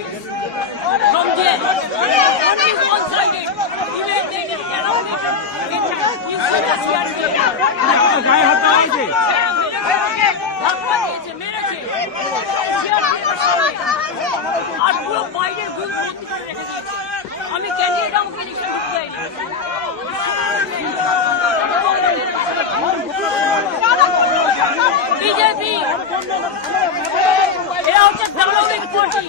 sheets from there. Only one-sided. Even they didn't allow me to get you see the CRPF. ধাক্কা দিয়েছে, মেরেছে। আর পুরো বাইরের বুথ ভর্তি করে রেখে দিয়েছে। আমি ক্যান্ডিডেট আমাকে ইলেকশন ঢুকতে যাইনি। বিজেপি এরা হচ্ছে দানবিক পার্টি।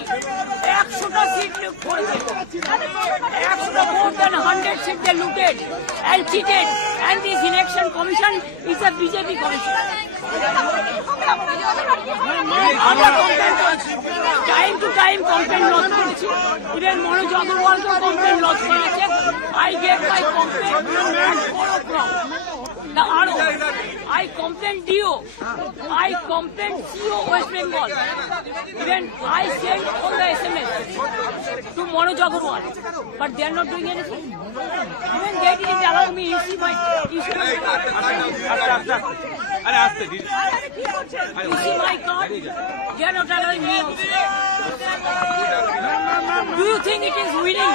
100টা সিট করেছে, 100টা more than 100 seats they looted and cheated, and this election commission is a BJP commission. আমরা কমপ্লেন করেছি, time to time complain lodge করেছি, ইভেন মনোজ অগ্রওয়ালকেও কমপ্লেন লজ করেছে। I gave my complaint at 4 o'clock. The RO, I complained DO, I complained CO West Bengal, even I sent all the SMS to Manoj Agarwal, but they are not doing anything. Even they didn't allow me to see my card. They are not allowing me. Do you think it is winning?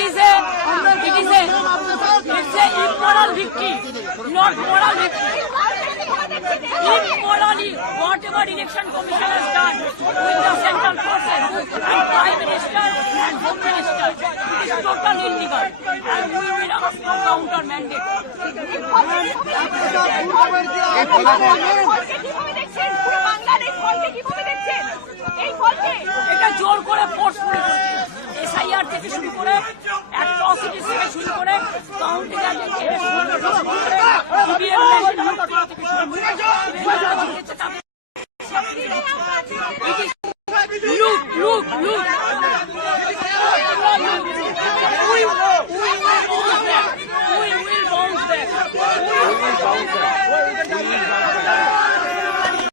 It's a immoral victory, not moral victory. Immorally, whatever election commission has done with the central forces and prime minister and home minister, it is totally illegal, and we will ask for counter mandate. এটা জোর করে ফোর্স করে SIR থেকে শুরু করে অ্যাট্রসিটিস থেকে শুরু করে কাউন্টিং এজেন্ট থেকে শুরু করে ইভিএম মেশিন লুট করা থেকে শুরু করে লুট